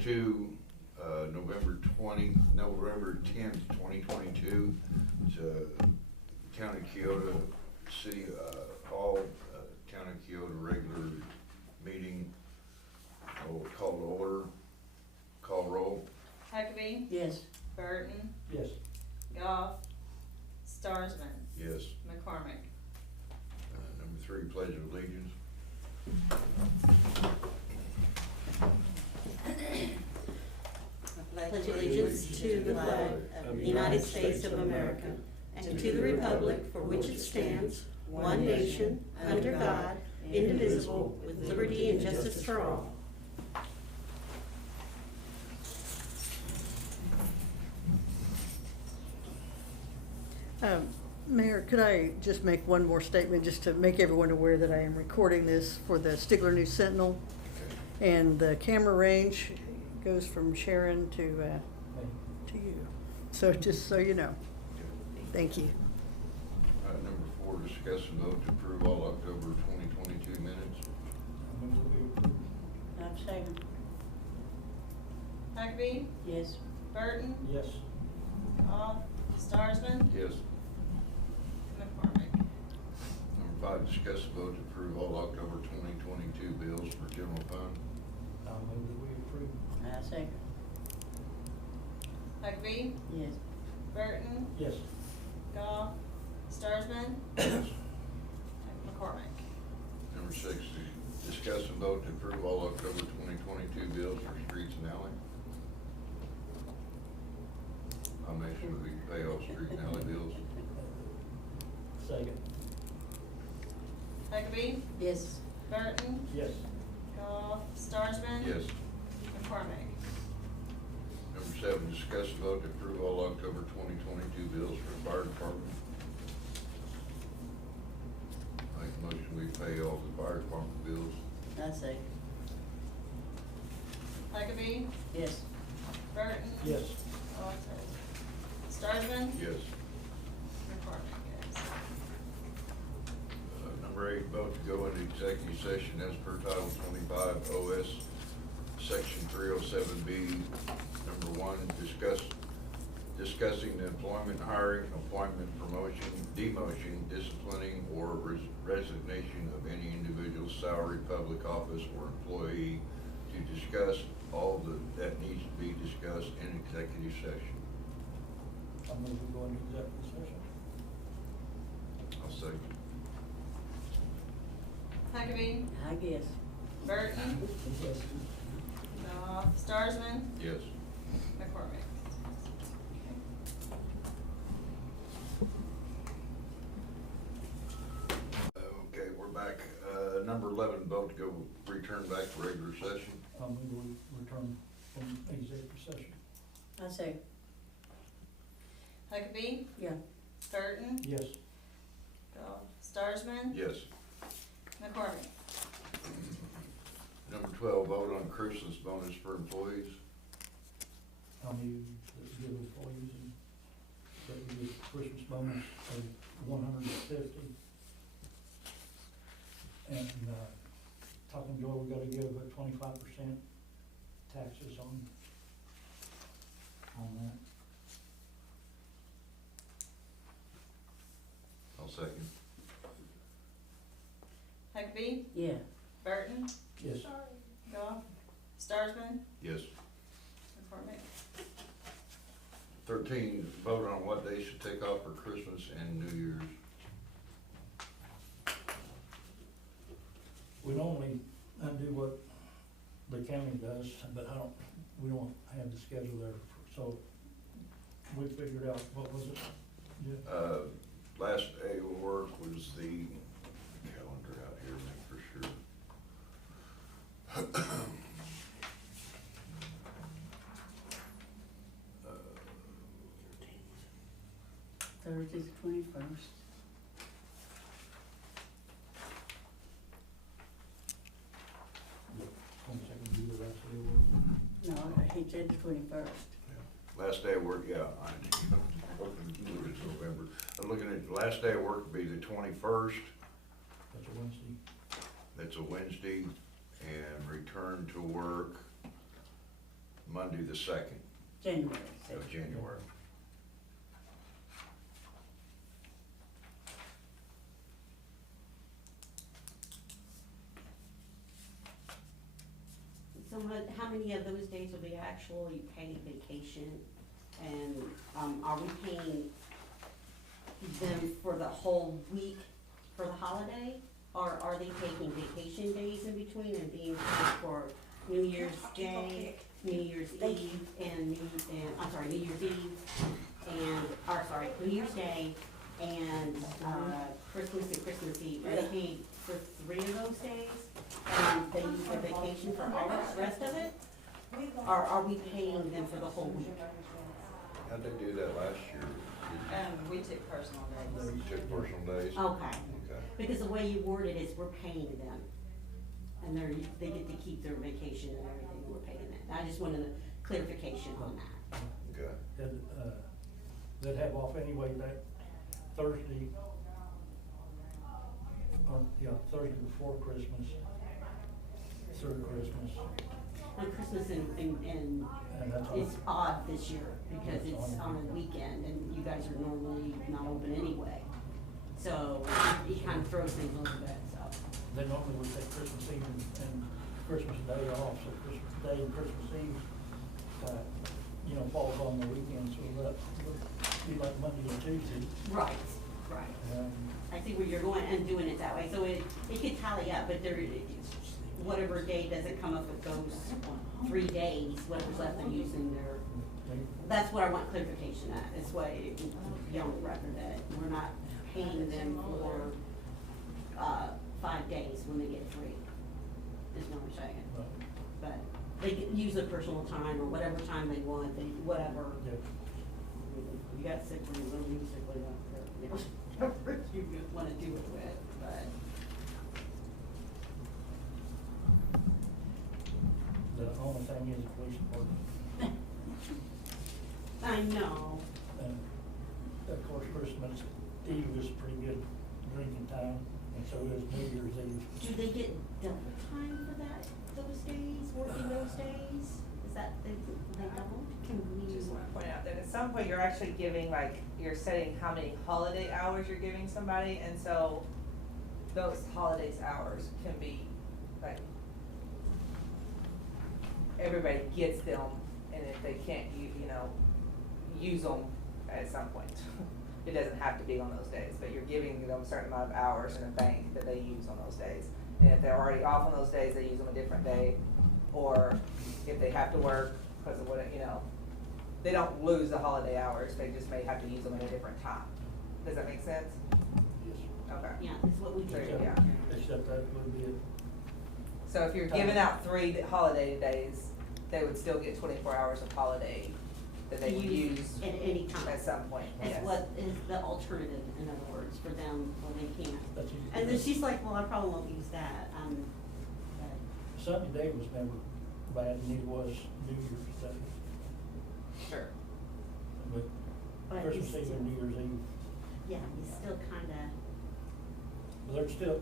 to November 10th, 2022, to County Keota City Hall, County Keota regular meeting. I'll call to order. Call roll. Huckabee. Yes. Burton. Yes. Goff. Starsman. Yes. McCormick. Number 3, Pledge of Allegiance. I pledge allegiance to the flag of the United States of America and to the republic for which it stands, one nation, under God, indivisible, with liberty and justice for all. Mayor, could I just make one more statement just to make everyone aware that I am recording this for the Stigler News Sentinel, and the camera range goes from Sharon to you. So just so you know. Thank you. Number 4, discuss and vote to approve all October 2022 minutes. I'm second. Huckabee. Yes. Burton. Yes. Goff. Starsman. Yes. McCormick. Number 5, discuss and vote to approve all October 2022 bills for general fund. I'll move that we approve. I second. Huckabee. Yes. Burton. Yes. Goff. Starsman. Yes. McCormick. Number 6, discuss and vote to approve all October 2022 bills for streets and alley. I'll make sure we pay all street and alley bills. Second. Huckabee. Yes. Burton. Yes. Goff. Starsman. Yes. McCormick. Number 7, discuss and vote to approve all October 2022 bills for the fire department. Make a motion we pay all the fire department bills. I second. Huckabee. Yes. Burton. Yes. Goff. Starsman. Yes. McCormick. Yes. Number 8, vote to go into executive session as per Title 25 OS Section 307B. Number 1, discussing the employment, hiring, appointment, promotion, demotion, disciplining, or resignation of any individual, salary, public office, or employee, to discuss all that needs to be discussed in executive session. I'll move we go into executive session. I'll second. Huckabee. I guess. Burton. Yes. Goff. Starsman. Yes. McCormick. Okay, we're back. Number 11, vote to go return back to regular session. I'll move we return from executive session. I second. Huckabee. Yeah. Burton. Yes. Goff. Starsman. Yes. McCormick. Number 12, vote on Christmas bonus for employees. I'll move that we give employees and that we give Christmas bonus of $150. And, talking to Joy, we gotta give 25% taxes on that. I'll second. Huckabee. Yeah. Burton. Yes. Goff. Starsman. Yes. McCormick. 13, vote on what they should take off for Christmas and New Year's. We normally do what the county does, but we don't have the schedule there, so we figured out, what was it? Yeah. Last day of work was the calendar out here, make for sure. Thursday the 21st. No, he said the 21st. Last day of work, yeah, I'm looking at November. I'm looking at, last day of work would be the 21st. That's a Wednesday. That's a Wednesday, and return to work Monday the 2nd January. of January. So how many of those days will be actually paid vacation? And, are we paying them for the whole week for the holiday? Or are they taking vacation days in between and being paid for New Year's Day, New Year's Eve, and New Year's Eve, New Year's Day, and, Christmas and Christmas Eve? Are they paid for 3 of those days? And they use their vacation for all the rest of it? Or are we paying them for the whole week? How'd they do that last year? We took personal days. You took personal days? Okay, Okay. because the way you word it is we're paying them. And they get to keep their vacation and everything, we're paying it. I just wanted a clarification on that. Okay. They'd have off anyway that Thursday, Thursday before Christmas, through Christmas. On Christmas And that's on- it's odd this year because It's it's on- on a weekend and you guys are normally not open anyway. So it kind of throws things a little bit, so. They normally would take Christmas Eve and Christmas Day off, so Christmas Day and Christmas Eve, falls on the weekend, so that would be like Monday and Tuesday. Right. Um, I see where you're going and doing it that way, so it could tally up, but whatever day doesn't come up with those 3 days, whatever's left of using their, that's what I want clarification at, is why it be on the record that we're not paying them for, 5 days when they get 3, is what I'm saying. But they can use their personal time or whatever time they want, whatever. Yeah. You got sick leave, let them use sick leave, whatever you wanna do it with, but. The only thing is the police department, I know. and of course Christmas Eve is pretty good drinking time, and so is New Year's Eve. Do they get double time for that, those days, working those days? Is that, they don't? Can we? Just want to point out that at some point you're actually giving, you're setting how many holiday hours you're giving somebody, and so those holidays hours can be, everybody gets them, and if they can't, use them at some point. It doesn't have to be on those days, but you're giving them a certain amount of hours in a bank that they use on those days. And if they're already off on those days, they use them a different day, or if they have to work because of what, they don't lose the holiday hours, they just may have to use them at a different time. Does that make sense? Okay. Yeah, that's what we do. Yeah. Except that would be So if you're giving out 3 holiday days, they would still get 24 hours of holiday that they would use At any time. at some point, yes. That's what is the alternative, in other words, for them when they can't. That's easy. And then she's like, well, I probably won't use that, but, Sunday day was never bad, and it was New Year's Day, Sure. but But Christmas it's Eve and New Year's Eve, yeah, you still kinda, they're still,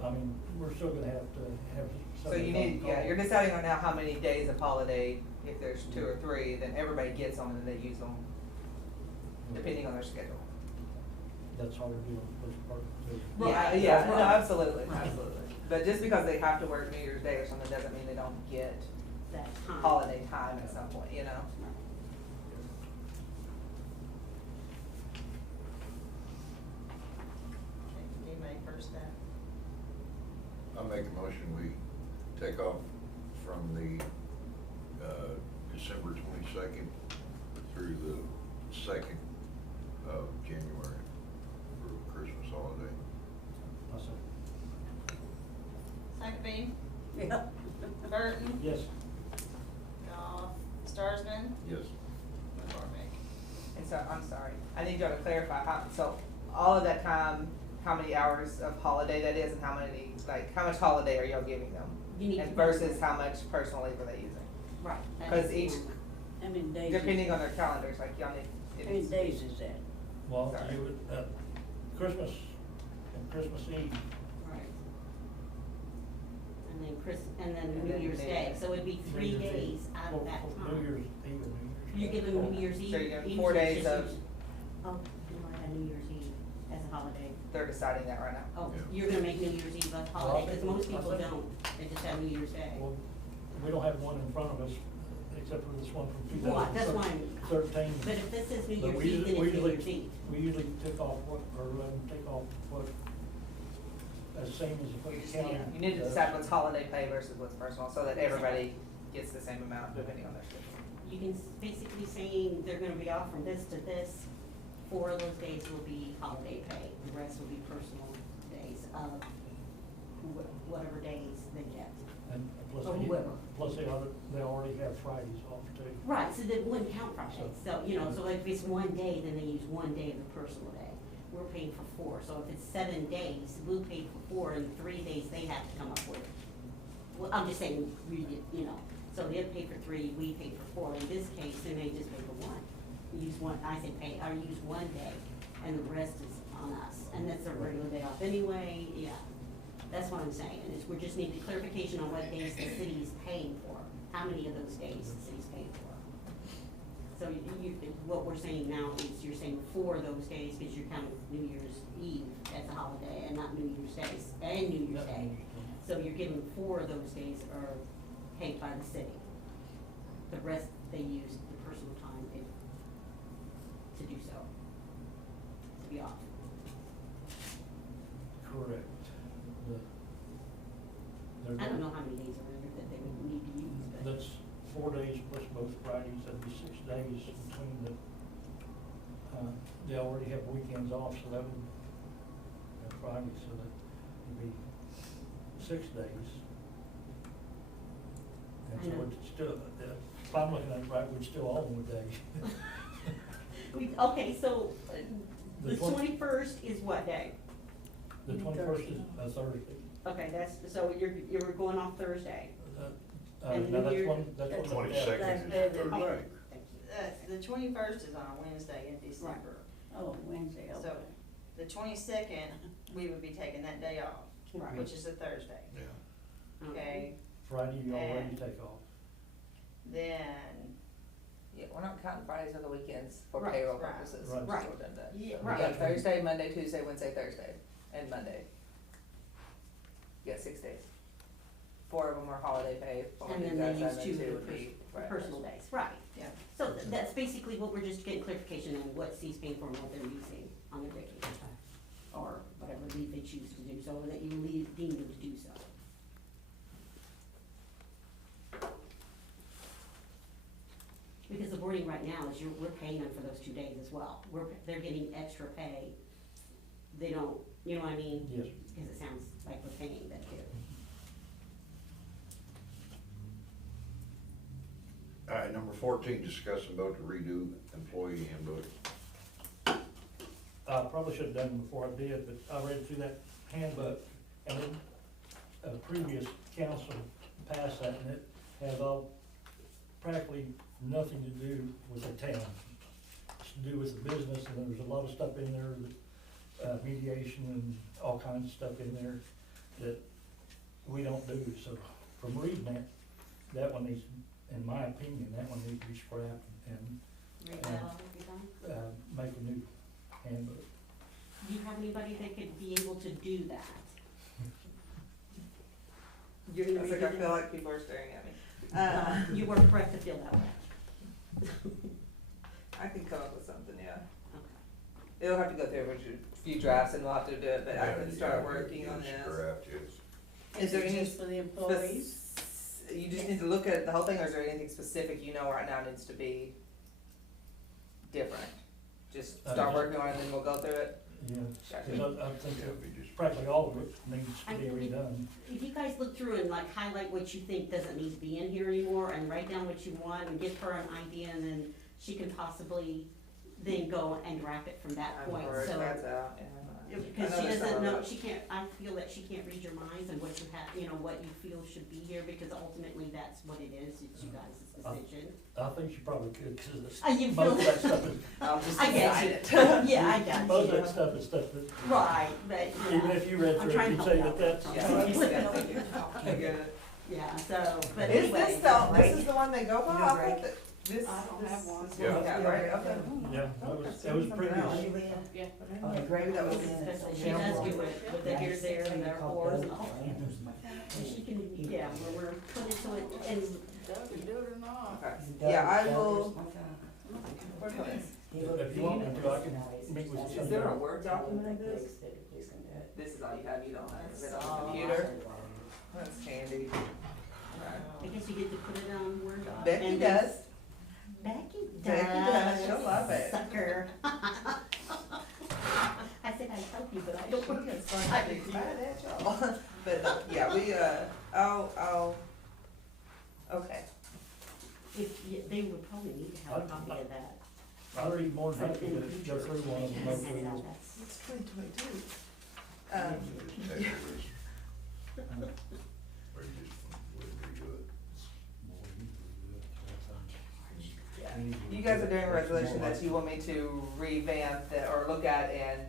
we're still gonna have to have So somebody you on need, call. yeah, you're deciding on now how many days of holiday, if there's 2 or 3, then everybody gets them and they use them depending on their schedule. That's hard to do on the police department too. Yeah, Right. yeah, no, Right. absolutely, absolutely. But just because they have to work New Year's Day or something doesn't mean they don't get that time. holiday time at some point, Okay, anybody first that? I make a motion, we take off from the, December 22nd through the 2nd of January for Christmas holiday. I said, Huckabee, Yeah. Burton, yes, Goff, Starsman, Yes. McCormick. And so, I'm sorry, I need y'all to clarify, so all of that time, how many hours of holiday that is and how much holiday are y'all giving them? You need And to- versus how much personal leave are they using? Right. that 'Cause is the each- number. How many days? Depending on their calendars, y'all need. How many days is that? well, Sorry. you would, Christmas and Christmas Eve, Right. And then and then And New then Year's New Day, Year's. so it'd be 3 New Year's Eve. days out of that For time. New Year's Eve You give them New Year's Eve. So you're giving Eve 4 is days just of, Oh, no, I had New Year's Eve as a holiday. they're deciding that right now. Oh, Yeah. you're gonna make New Year's Eve a holiday, because most people I think- don't, they just have New Year's Day. Well, we don't have one in front of us, except for this one from Well, that's why I'm- 2013. But if this is New But Year's we Eve, then usually- it's New Year's Eve. We usually take off what, or let them take off what, as same as what the county You need to does. decide what's holiday pay versus what's personal, so that everybody gets the same amount depending on their schedule. You can basically saying they're gonna be off from this to this, 4 of those days will be holiday pay, the rest will be personal days of whatever days they get. And plus, Or they- whoever. plus they already have Fridays off too. Right, so that wouldn't count Friday, so, you know, so if it's 1 day, then they use 1 day of the personal day. We're paying for 4, so if it's 7 days, we'll pay for 4, and 3 days they have to come up with. Well, I'm just saying, you know, so they'll pay for 3, we pay for 4, in this case, they may just pay for 1. Use 1, I say pay, or use 1 day, and the rest is on us, and that's a regular day off anyway, yeah. That's what I'm saying, is we just need the clarification on what days the city is paying for, how many of those days the city's paying for. So what we're saying now is you're saying 4 of those days, because you're counting New Year's Eve as a holiday and not New Year's Day, and New Year's Day. So you're giving 4 of those days are paid by the city. The rest, they use the personal time to do so, to be off. Correct. I don't know how many days are in there that they would need to use, but. That's 4 days plus both Fridays, that'd be 6 days between they already have weekends off, so that would, Friday, so that would be 6 days. And I so know. it's still, if I'm looking at it right, we're still on a day. Okay, so The the 20 21st is what day? The 21st is a Thursday. Okay, so you're going off Thursday. And Now New Year- that's one. 22nd Last is day of the Thursday. month. The 21st is on a Wednesday in December. Oh, Wednesday, okay. So the 22nd, we would be taking that day off, Right. which is a Thursday, Yeah. okay? Friday, you already And- take off. Then, Yeah, we're not counting Fridays or the weekends for Right, payroll right, purposes. right. We're still doing that. Yeah, So right. We got Thursday, Monday, Tuesday, Wednesday, Thursday, and Monday. You got 6 days. 4 of them are holiday pay, And then they use 2 2 of would the be. right. personal days, right. yeah, So that's basically what we're just getting clarification on, what C's paying for and what they're using on their vacation time. Or whatever leave they choose to do, so that you deem them to do so. Because the wording right now is we're paying them for those 2 days as well. They're getting extra pay. They don't, you know what I mean? Yes. Because it sounds like we're paying them too. All right, number 14, discuss and vote to redo employee handbook. I probably should have done it before I did, but I read through that handbook, and then a previous council passed that, and it has practically nothing to do with the town. It's to do with the business, and there's a lot of stuff in there, mediation and all kinds of stuff in there that we don't do. So from reading that one needs, in my opinion, that one needs to be scrapped and Read that off if you can. make a new handbook. Do you have anybody that could be able to do that? You're gonna It's read like I it? feel like people are staring at me. You were correct to feel that way. I can come up with something, yeah. Okay. It'll have to go through a few drafts and we'll have to do it, but I can Yeah, start yeah, working on it's this. Draft, yes. Is there any just for the employees? You just need to look at the whole thing, or is there anything specific you know right now needs to be different? Just start working on it and then we'll go through it? Yeah, Gotcha. 'cause I think Yeah, that we just- practically all of it needs I to be believe- redone. If you guys look through and like highlight what you think doesn't need to be in here anymore and write down what you want and give her an idea, and then she can possibly then go and draft it from that I'm point, worried so. that's out, yeah. Because I she there's doesn't some know, of it. she can't, I feel that she can't read your minds and what you have, you know, what you feel should be here, because ultimately that's what it is, it's you guys' decision. I think you probably could, cause You most of feel that stuff is, I'll just I get decide you. it. Yeah, I got you. most of that stuff is stuff that, Right, but, you even know, if you read I'm through trying it, to you'd say help that you out. that's. Yeah, you said I get it. yeah, so, but Is anyway. this the one they go by? I thought that This, I don't this have one. is what we got, right? Okay. Yeah, that was previous. Yeah. Okay, great, that was in it. She does do it with the here, there, and their fours and all. And she can, yeah, when we're putting it to it, and Doug can do it or not. Okay. Yeah, I will, work on this. If you want me to, I can meet with you. Is there a Word document of this? This is all you have, you don't have it on the computer? That's handy. I guess you get to put it on Word doc. Becky and does. Becky does. Becky does, she'll love it. Sucker. I said I'd help you, but I don't. It's fun to be mad at y'all. But, yeah, we, okay. They would probably need to have a copy of that. I'll read more than happy to go through one of them. Yes, and that's- It's 2022. Just take it. Or you just redo it. You guys are doing a resolution that you want me to revamp that, or look at and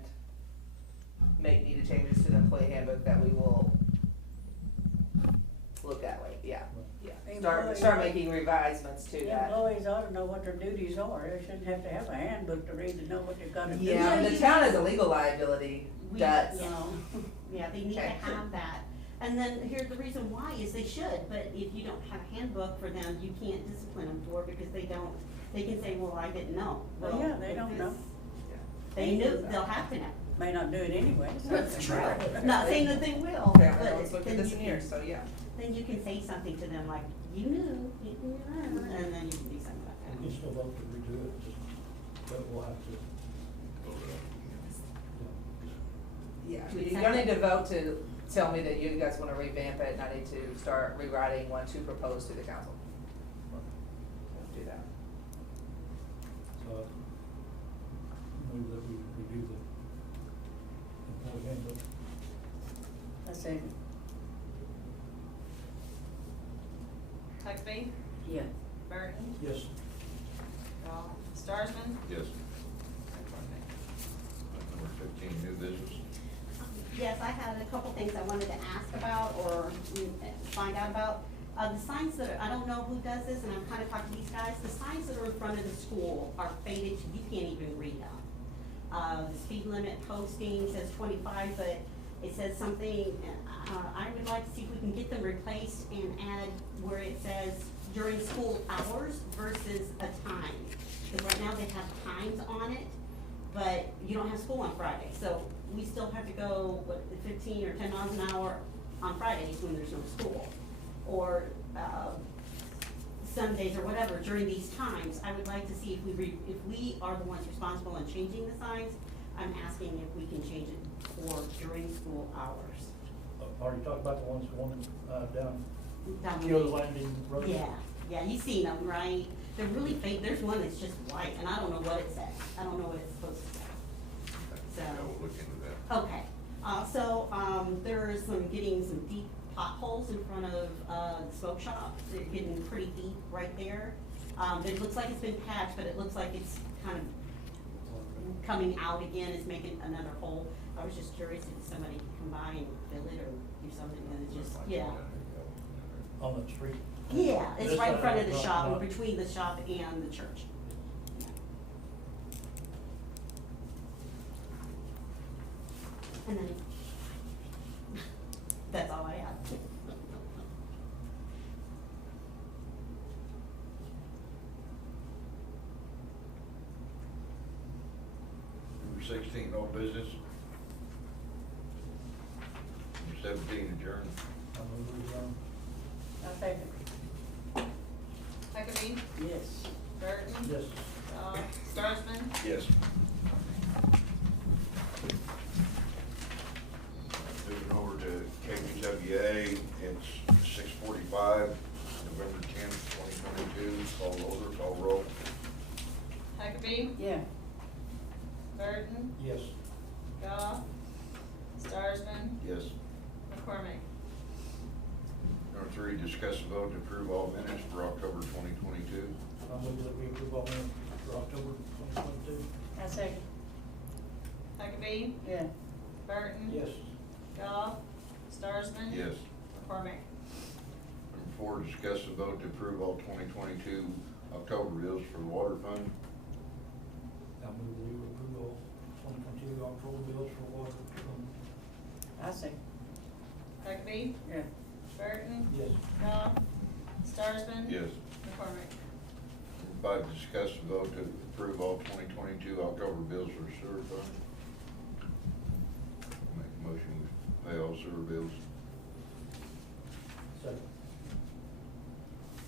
make needed changes to the employee handbook that we will look at, like, yeah. Start making revisements to that. Employees ought to know what their duties are, they shouldn't have to have a handbook to read to know what they've gotta do. Yeah, the town has a legal liability, We- does. you know, yeah, they need to Okay. have that. And then here's the reason why is they should, but if you don't have a handbook for them, you can't discipline them for it because they don't, they can say, well, I didn't know. Well, yeah, they don't know. They knew, they'll have to know. May not do it anyway. That's true. Not saying that they will, Okay, but let's look at then this you in here, can, so yeah. then you can say something to them like, you knew, and then you can do something like We that. can still vote to redo it, just, but we'll have to. Vote it Yeah, Do it you're gonna need to vote to tell me that you guys wanna revamp it, and I need to start rewriting one to propose to the council. Let's do that. So, move that we redo the employee handbook. I say, Huckabee, yeah. Burton, Yes. Starsman, Yes. Number 15, new business. Yes, I had a couple things I wanted to ask about or find out about. The signs that, I don't know who does this, and I'm kind of talking to these guys, the signs that are in front of the school are faded, you can't even read them. The speed limit posting says 25, but it says something, I would like to see if we can get them replaced and add where it says during school hours versus a time. Because right now they have times on it, but you don't have school on Friday, so we still have to go, 15 or 10 miles an hour on Fridays when there's no school. Or, Sundays or whatever during these times. I would like to see if if we are the ones responsible in changing the signs, I'm asking if we can change it for during school hours. Already talked about the ones going, down Down the Keota main- Landing Road. Yeah, you've seen them, right? They're really fake, there's one that's just white, and I don't know what it says, I don't know what it's supposed to say. Yeah, So, we'll look into that. okay, there's getting some deep potholes in front of, the smoke shop, they're getting pretty deep right there. It looks like it's been patched, but it looks like it's kind of coming out again, it's making another hole. I was just curious if somebody could come by and fill it or do something, and it's just, yeah. On the street. Yeah, it's This right in side, front of the not- shop, not- and between the shop and the church. And then, that's all I have. Number 16, all business. Number 17, adjourned. I'll move it on. I say, Huckabee, yes. Burton, Yes. Starsman, Yes. Moving over to KBWA, it's 6:45, November 10th, 2022. Call over, call roll. Huckabee, Yeah. Burton, Yes. Goff, Starsman, Yes. McCormick. Number 3, discuss and vote to approve all minutes for October 2022. I'll move that we approve all minutes for October 2022. I say, Huckabee, yeah. Burton. Yes. Goff, Starsman. Yes. McCormick. Number 4, discuss and vote to approve all 2022 October bills for the water fund. I move we approve all 2022 October bills for water. I say, Huckabee, yeah. Burton, Yes. Goff, Starsman. Yes. McCormick. By discuss and vote to approve all 2022 October bills for sewer fund. Make a motion, we pay all sewer bills. Second.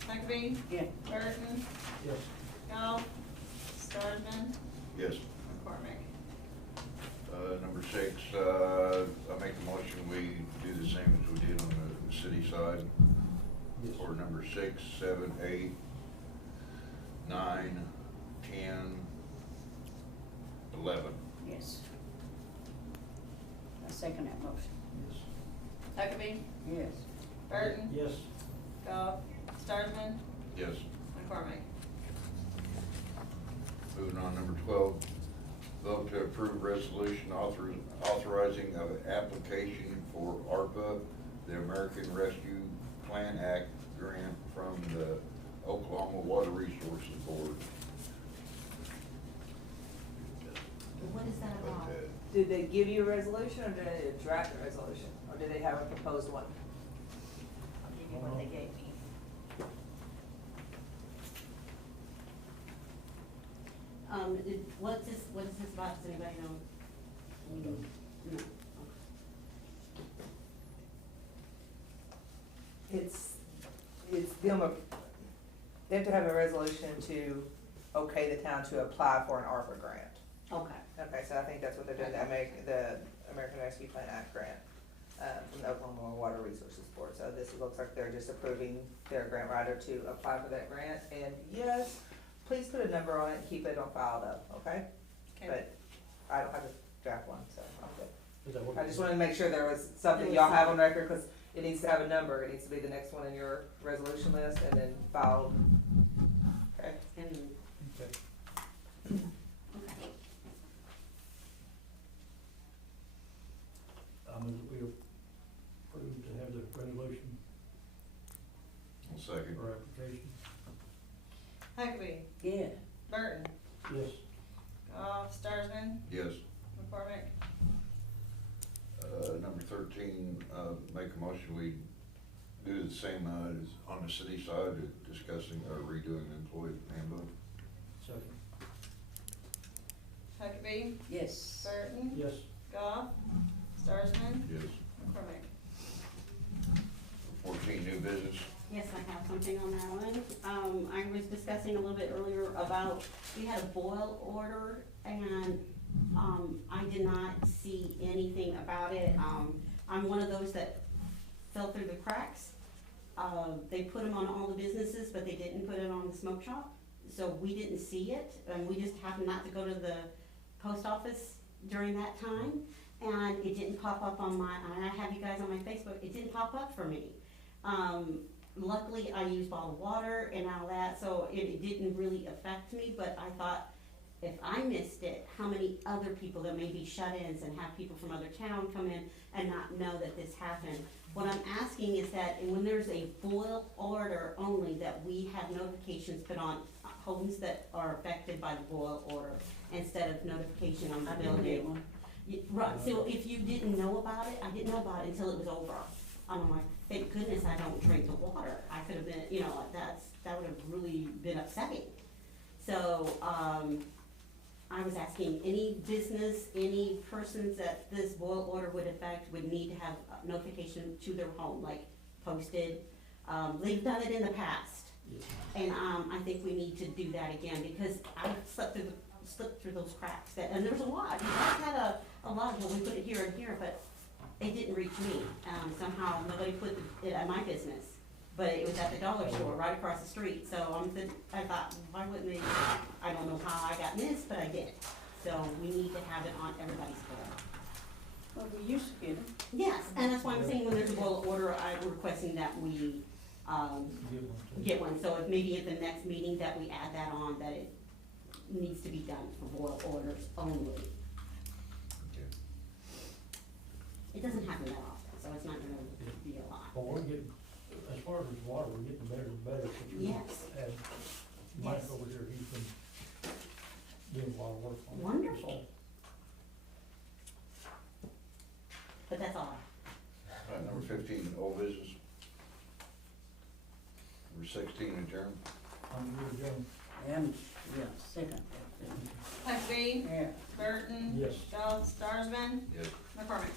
Huckabee, Yeah. Burton, Yes. Goff, Starsman, Yes. McCormick. Number 6, I make a motion, we do the same as we did on the city side. Yes. For number 6, 7, 8, 9, 10, 11. Yes. I second that motion. Yes. Huckabee, Yes. Burton, Yes. Goff, Starsman, Yes. McCormick. Moving on, number 12, vote to approve resolution authorizing of application for ARPA, the American Rescue Plan Act grant from the Oklahoma Water Resources Board. What is that But, about? Did they give you a resolution, or did they draft a resolution, or did they have a proposed one? I'll give you what they gave me. What is this about, does anybody know? No. It's them, they have to have a resolution to okay the town to apply for an ARPA grant. Okay. Okay, so I think that's what they're doing, the American Rescue Plan Act grant, from the Oklahoma Water Resources Board. So this looks like they're just approving their grant writer to apply for that grant. And yes, please put a number on it and keep it on file though, okay? Okay. But I don't have a draft one, so I'm good. Is that what? I just wanted to make sure there was something y'all have on record, cause it needs to have a number, it needs to be the next one in your resolution list and then filed. Okay, And, Okay. okay. I move that we approve to have the resolution I'll second. for application. Huckabee, Yeah. Burton, Yes. Goff, Starsman, Yes. McCormick. Number 13, make a motion, we do the same as on the city side, discussing or redoing the employee handbook. Second. Huckabee, Yes. Burton, Yes. Goff, Starsman, Yes. McCormick. 14, new business. Yes, I have something on that one. I was discussing a little bit earlier about, we had a boil order and, I did not see anything about it. I'm one of those that fell through the cracks. They put them on all the businesses, but they didn't put it on the smoke shop. So we didn't see it, and we just happened not to go to the post office during that time. And it didn't pop up on my, and I have you guys on my Facebook, it didn't pop up for me. Luckily, I used bottled water and all that, so it didn't really affect me, but I thought, if I missed it, how many other people that may be shut-ins and have people from other town come in and not know that this happened? What I'm asking is that when there's a boil order only, that we have notifications put on homes that are affected by the boil order, instead of notification on the I didn't get building. one. Right, so if you didn't know about it, I didn't know about it until it was over. I'm like, thank goodness I don't drink the water. I could have been, you know, that would have really been upsetting. So, I was asking, any business, any persons that this boil order would affect would need to have notification to their home, like posted. They've done it in the past. Yes. And, I think we need to do that again, because I slipped through those cracks, and there's a lot. You guys had a lot, well, we put it here and here, but it didn't reach me. Somehow, nobody put it at my business, but it was at the dollar store right across the street, so I thought, why wouldn't they, I don't know how I got missed, but I did. So we need to have it on everybody's bill. Well, we used to get them. Yes, and that's why I'm saying when there's a boil order, I'm requesting that we, Give one to. get one. So if maybe at the next meeting that we add that on, that it needs to be done for boil orders only. Okay. It doesn't happen that often, so it's not gonna be a lot. Well, we're getting, as far as water, we're getting better and better. Since we Yes. had Mike Yes. over here, he's been doing a lot of work on it. Wonderful. But that's all. Number 15, old business. Number 16, adjourn. I'm good to go. And, yeah, second. Huckabee, Yeah. Burton. Yes. Starsman, Yes. McCormick.